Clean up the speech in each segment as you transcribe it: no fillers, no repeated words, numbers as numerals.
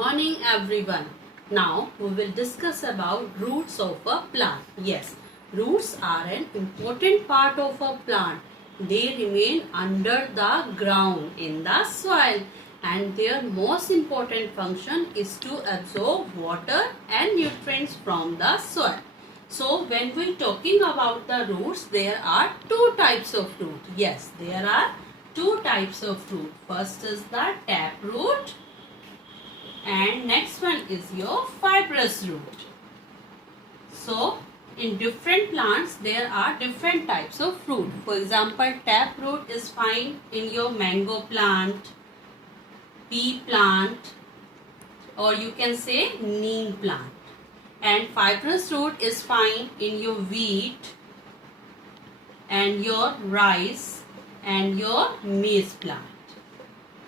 Morning everyone. Now we will discuss about roots of a plant. Yes, roots are an important part of a plant. They remain under the ground in the soil and their most important function is to absorb water and nutrients from the soil. So when we talking about the roots, there are two types of root. Yes, there are two types of root. First is the taproot and next one is your fibrous root. So in different plants there are different types of root. For example, taproot is found in your mango plant, pea plant, or you can say neem plant. And fibrous root is found in your wheat and your rice and your maize plant.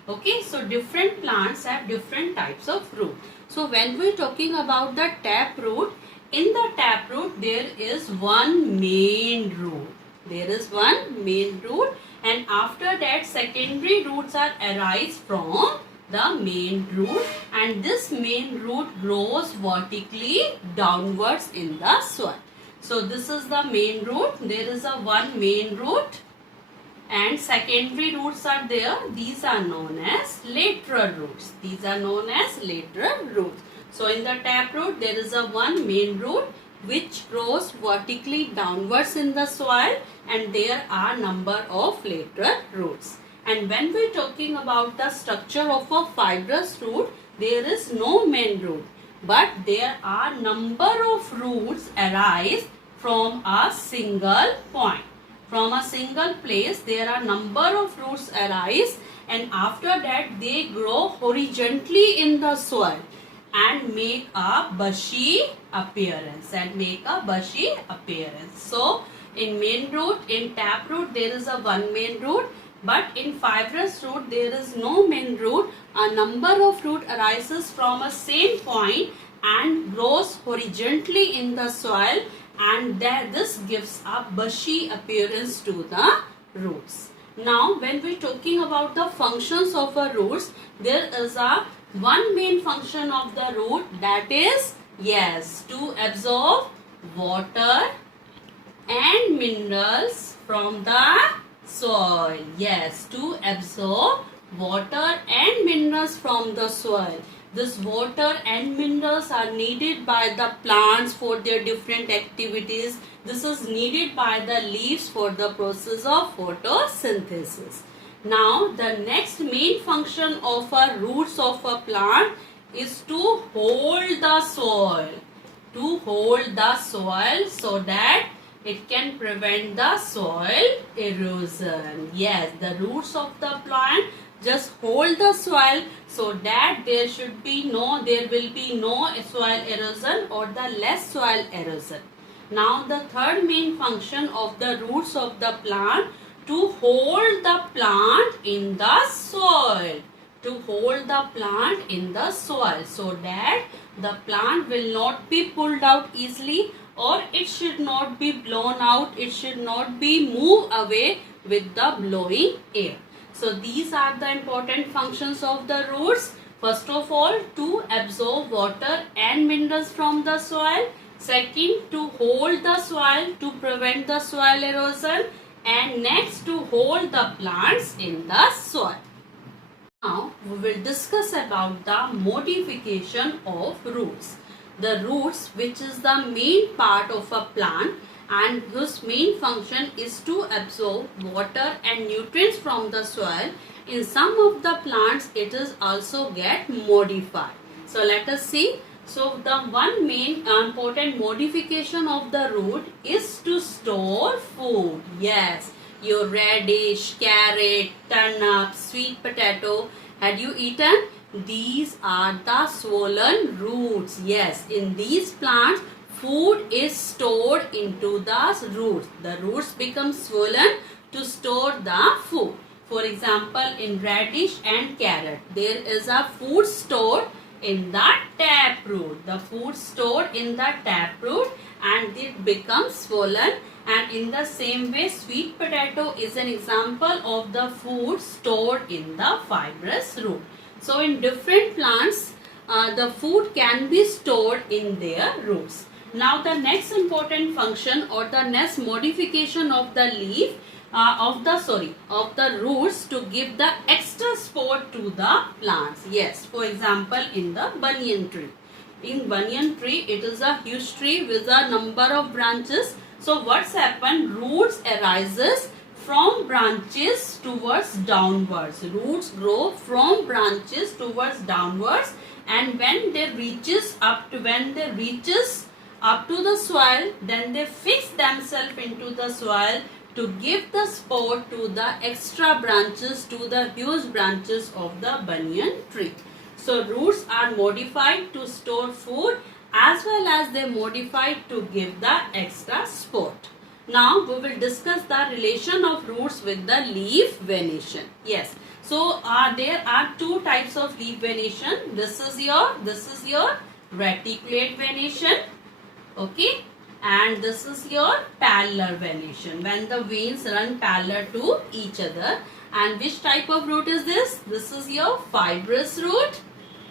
Okay, so different plants have different types of root. So when we are talking about the taproot, in the taproot there is one main root. There is one main root and after that secondary roots are arise from the main root and this main root grows vertically downwards in the soil. So this is the main root. There is a one main root and secondary roots are there. These are known as lateral roots. These are known as lateral roots. So in the taproot there is a one main root which grows vertically downwards in the soil and there are number of lateral roots. And when we are talking about the structure of a fibrous root, there is no main root but there are number of roots arise from a single point. From a single place there are number of roots arise and after that they grow horizontally in the soil and make a bushy appearance So in main root, in taproot there is a one main root but in fibrous root there is no main root. A number of root arises from a same point and grows horizontally in the soil and this gives a bushy appearance to the roots. Now when we are talking about the functions of a roots, there is a one main function of the root, that is to absorb water and minerals from the soil. To absorb water and minerals from the soil. This water and minerals are needed by the plants for their different activities. This is needed by the leaves for the process of photosynthesis. Now the next main function of a roots of a plant is to hold the soil. So that it can prevent the soil erosion. Yes, the roots of the plant just hold the soil so that there will be no soil erosion or the less soil erosion. Now the third main function of the roots of the plant, to hold the plant in the soil. So that the plant will not be pulled out easily or it should not be blown out. It should not be moved away with the blowing air. So these are the important functions of the roots. First of all, to absorb water and minerals from the soil. Second, to hold the soil to prevent the soil erosion. And next, to hold the plants in the soil. Now we will discuss about the modification of roots. The roots, which is the main part of a plant and whose main function is to absorb water and nutrients from the soil. In some of the plants it is also get modified. So let us see. So the one main important modification of the root is to store food. Yes, your radish, carrot, turnip, sweet potato, had you eaten? These are the swollen roots. Yes, in these plants food is stored into the roots. The roots become swollen to store the food. For example, in radish and carrot, there is a food stored in the taproot. The food stored in the taproot and it becomes swollen. And in the same way, sweet potato is an example of the food stored in the fibrous root. So in different plants, the food can be stored in their roots. Now the next important function or the next modification of the leaf of the roots to give the extra support to the plants. Yes, for example, in the banyan tree. In banyan tree, it is a huge tree with a number of branches. So what's happened? Roots arises from branches towards downwards. Roots grow from branches towards downwards, and when they reaches up to the soil, then they fix themselves into the soil to give the support to the extra branches, to the huge branches of the banyan tree. So roots are modified to store food as well as they modified to give the extra support. Now we will discuss the relation of roots with the leaf venation. Yes. So there are two types of leaf venation. This is your reticulate venation. Okay. And this is your parallel venation, when the veins run parallel to each other. And which type of root is this? This is your fibrous root.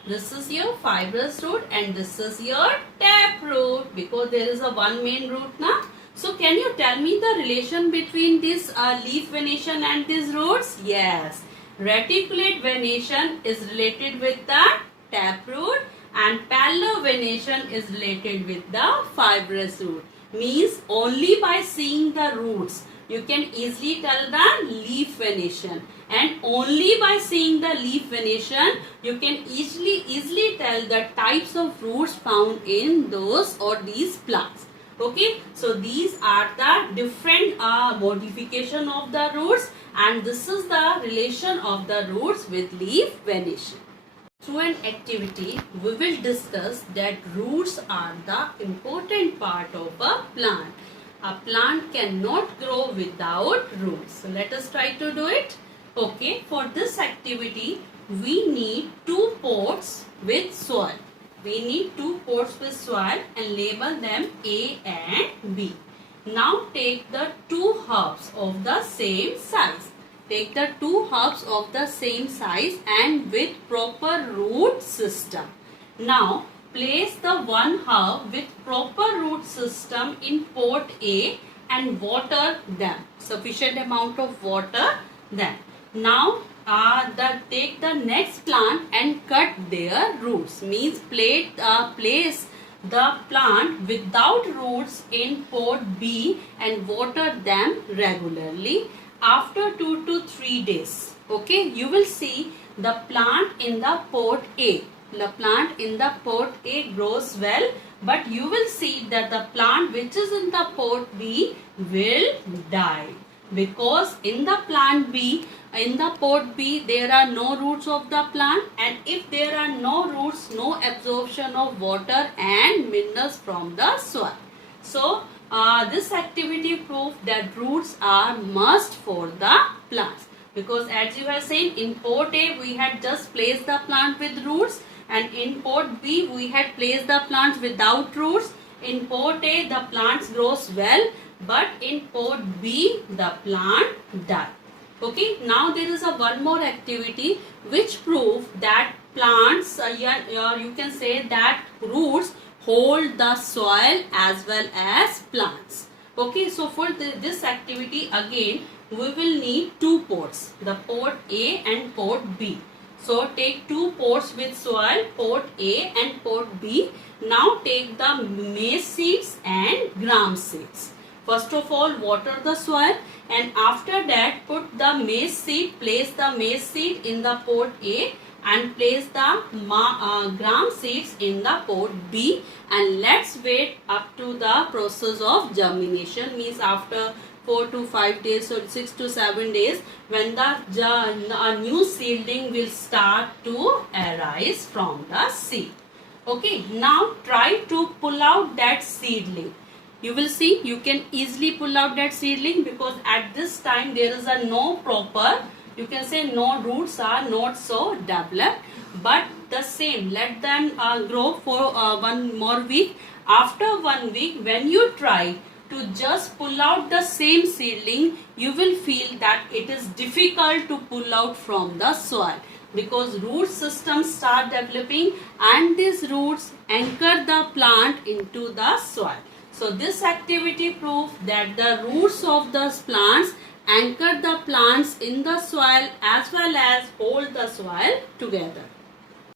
This is your fibrous root, and this is your taproot, because there is a one main root now. So can you tell me the relation between this leaf venation and these roots? Yes. Reticulate venation is related with the taproot, and parallel venation is related with the fibrous root. Means only by seeing the roots you can easily tell the leaf venation, and only by seeing the leaf venation you can easily tell the types of roots found in those or these plants. Okay, so these are the different modification of the roots, and this is the relation of the roots with leaf venation. Through an activity, we will discuss that roots are the important part of a plant. A plant cannot grow without roots. So let us try to do it. Okay, for this activity, we need 2 pots with soil. We need 2 pots with soil and label them A and B. Now take the 2 herbs of the same size. Take the 2 herbs of the same size and with proper root system. Now place the 1 herb with proper root system in pot A and water them. Sufficient amount of water them. Now take the next plant and cut their roots. Means place the plant without roots in pot B and water them regularly. After 2 to 3 days, okay, you will see the plant in the pot A. The plant in the pot A grows well, but you will see that the plant which is in the pot B will die, because in the pot B there are no roots of the plant, and if there are no roots, no absorption of water and minerals from the soil. So this activity proves that roots are must for the plants, because as you have seen, in pot A we had just placed the plant with roots, and in pot B we had placed the plants without roots. In pot A the plants grows well, but in pot B the plant died. Okay, now there is one more activity which proves that plants, you can say that roots hold the soil as well as plants. Okay, so for this activity again we will need 2 pots, the pot A and pot B. So take 2 pots with soil, pot A and pot B. Now take the maize seeds and gram seeds. First of all, water the soil, and after that put the maize seed, place the maize seed in the pot A and place the gram seeds in the pot B, and let's wait up to the process of germination. Means after 4 to 5 days or 6 to 7 days, when the new seedling will start to arise from the seed. Okay, now try to pull out that seedling. You will see you can easily pull out that seedling, because at this time there is no proper, you can say no roots are not so developed, but the same, let them grow for 1 more week. After 1 week, when you try to just pull out the same seedling, you will feel that it is difficult to pull out from the soil. because root systems start developing and these roots anchor the plant into the soil. So this activity proves that the roots of the plants anchor the plants in the soil as well as hold the soil together.